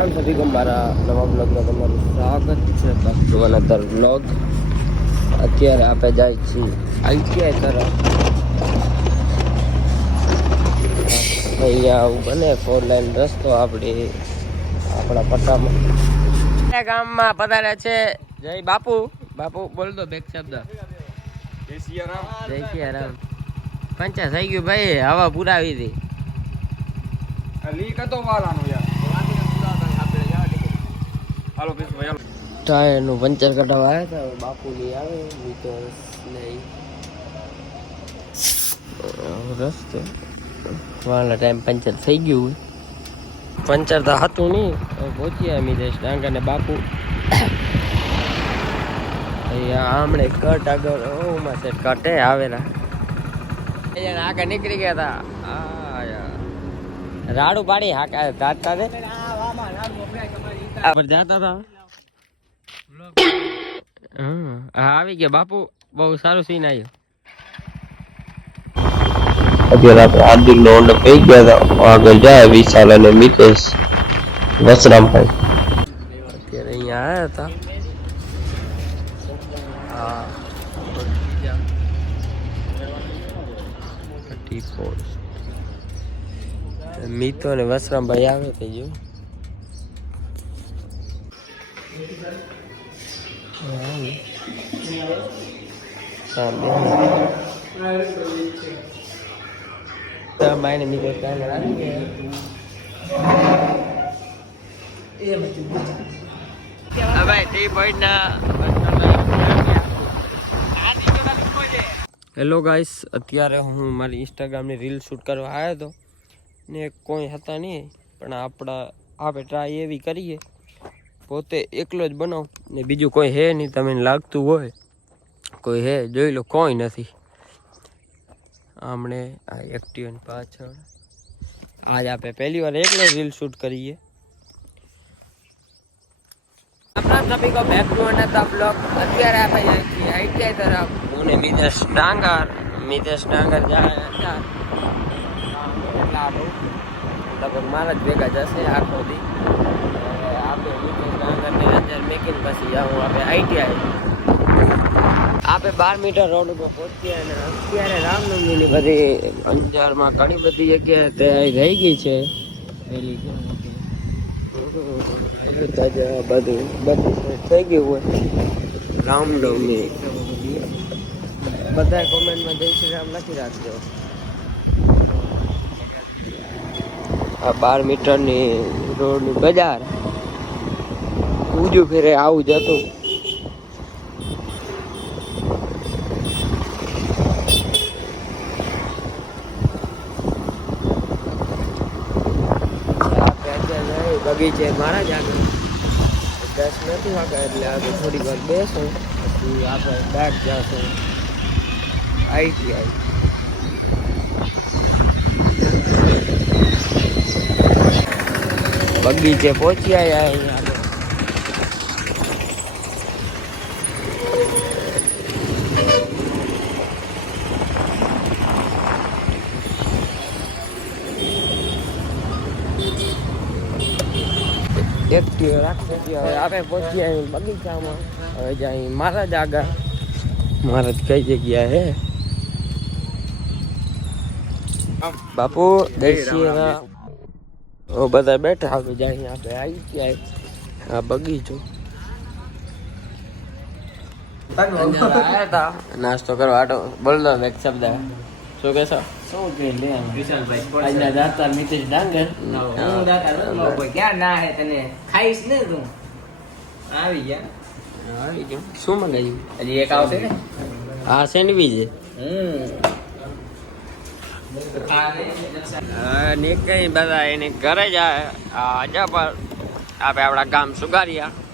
राम सभी को हमारा नवा ब्लॉग में તમારું સ્વાગત છે તો અનધર બ્લોગ અત્યારે આપણે જાય છીએ આઈટીઆઈ તરફ અહીંયા આવું બને 4 લાઈન રસ્તો આપણા પટ્ટામાં ગામમાં પધારે છે જય બાપુ બાપુ બોલ દો બેક શબ્દ જય સિયારામ પંચા થઈ ગયું ભાઈ હવા પુરાવી હતી લીક હતો વાલાનો યાર હાલો પેસ ભાઈ હાલો ટાયર નું પંચર કઢાવવા આવ્યા હતા બાપુ ની આવે તો નહીં રસ્તો વાલા ટાઈમ પંચર થઈ ગયું પંચર તો હતું નહીં પહોંચ્યા મિતેશ ડાંગર ને બાપુ આમણે કટ આગળ ઓમાં છે કટે આવેલા આગળ નીકળી ગયા હતા રાડુ પાડી હાકા કાઢતા ને જતા હતા હા આવી ગયા બાપુ બહુ સારું સીન આવ્યું અત્યારે આપણે હાર્દિક નો ઓર્ડર પી ગયા હતા આગળ જાય વિશાલ અને મિતેશ વસરામભાઈ અત્યારે અહીંયા આવ્યા હતા મીતો ને વસરામભાઈ આવે તે જો હેલો ગાઈસ અત્યારે હું મારી ઇન્સ્ટાગ્રામની રીલ શૂટ કરવા આવ્યો હતો ને કોઈ હતા નહીં પણ આપણે ટ્રાય એવી કરીએ પોતે એકલો જ બનાવ ને બીજું કોઈ હે નહીં તમને લાગતું હોય કોઈ હે જોઈ લો કોઈ નથી આમણે આ એક્ટિવ પાછળ આજ આપણે પહેલી વાર એકલો રીલ શૂટ કરીએ આપણા સભી કો બેક ટુ અનધર બ્લોગ અત્યારે આપણે જાય છીએ આઈટીઆઈ તરફ હું ને મિતેશ ડાંગર જાય હતા લગભગ મારા જ ભેગા જશે આખો દી આપણે મિતેશ ડાંગરને અંજાર મેકીને પછી જાઉં આપણે આઈટીઆઈ આપણે 12 મીટર રોડ ઉપર પહોંચ્યા અને અત્યારે રામનવમીની બધી અંજારમાં ઘણી બધી જગ્યાએ તૈયારી થઈ ગઈ છે પેલી બધું થઈ ગયું હોય રામનવમી બધા કોમેન્ટમાં જય શ્રી રામ લખી રાખજો આ 12 મીટરની રોડની બજાર ઉજુ ફેરે આવું જતું બગીચે મારા જ આગળ 10 નથી વાગ્યા એટલે આગળ થોડી વાર બેસો પછી આપણે બેક જશું આઈટીઆઈ બગીચે પહોંચ્યા અહીંયા એક્ટિવ રાખશે હવે આપણે પહોંચ્યા બગીચામાં હવે જાય મારા જ આગળ મારા જ કઈ જગ્યા હે બાપુ દેશી બધા બેઠા હવે જાય આપણે આવી ગયા આ બગીચો આવ્યા હતા નાસ્તો કરવા આટો બોલ દો એક શબ્દ શું કહેશો શું કે લે વિશાલભાઈ આજના દાતા મિતેશ ડાંગર હું દાતા ક્યાં ના હે તને ખાઈશ ને તું આવી ગયો શું મંગાવ્યું હજી એક આવશે ને હા સેન્ડવીચ ને કઈ બધા એને ઘરે જાય આજે પર આપણે આપણા ગામ સુગારિયા